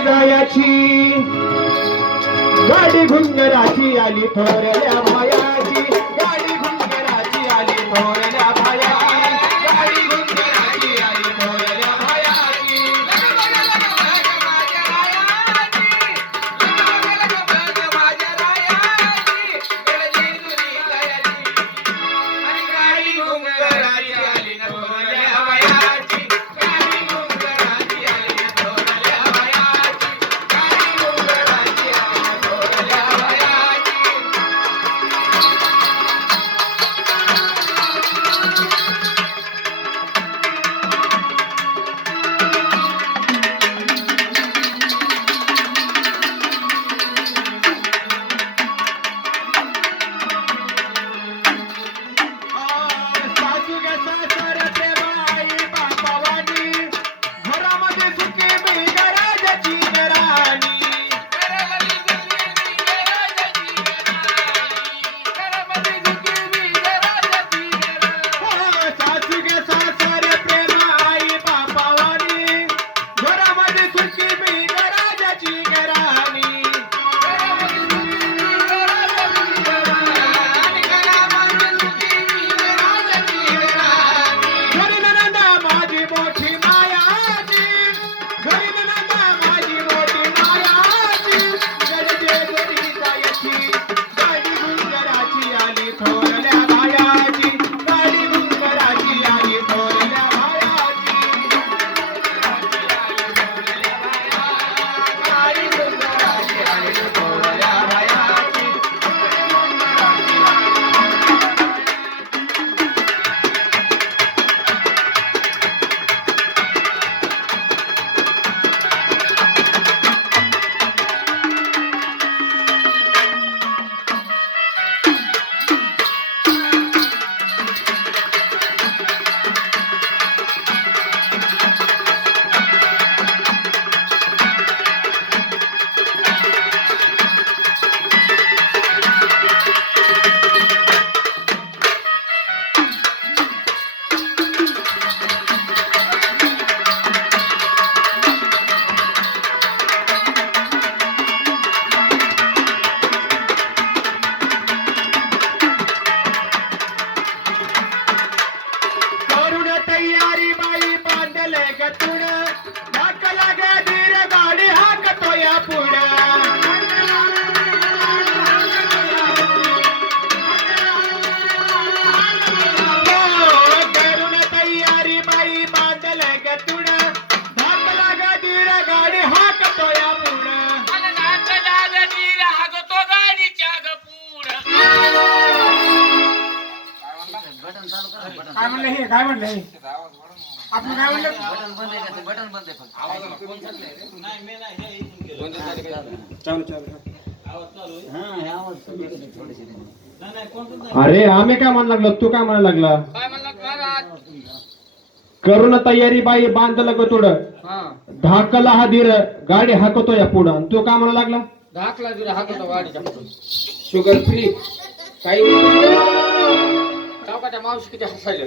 जायाची. गाडी घुंगराची आली थोरल्या मायाची. गाडी Magic. बांधले गतुड धाकला गदीर गाडी हाकतो या पुढं. हो, करून तयारी बाई धाकला पुढं काय म्हणलं हे काय म्हणलं हे आपण काय म्हणलं? चालू चालू अरे आम्ही काय म्हणायला लागलो? तू काय म्हणायला लागला? करून तयारी बाई बांधलं गतुड धाकला हा धीर गाडी हाकतो या पुढं. तू काय म्हणायला लागला? दाखला दिला हाकतो वाडीच्या शुगर फ्री काही चौकाच्या मावशी किती हसायला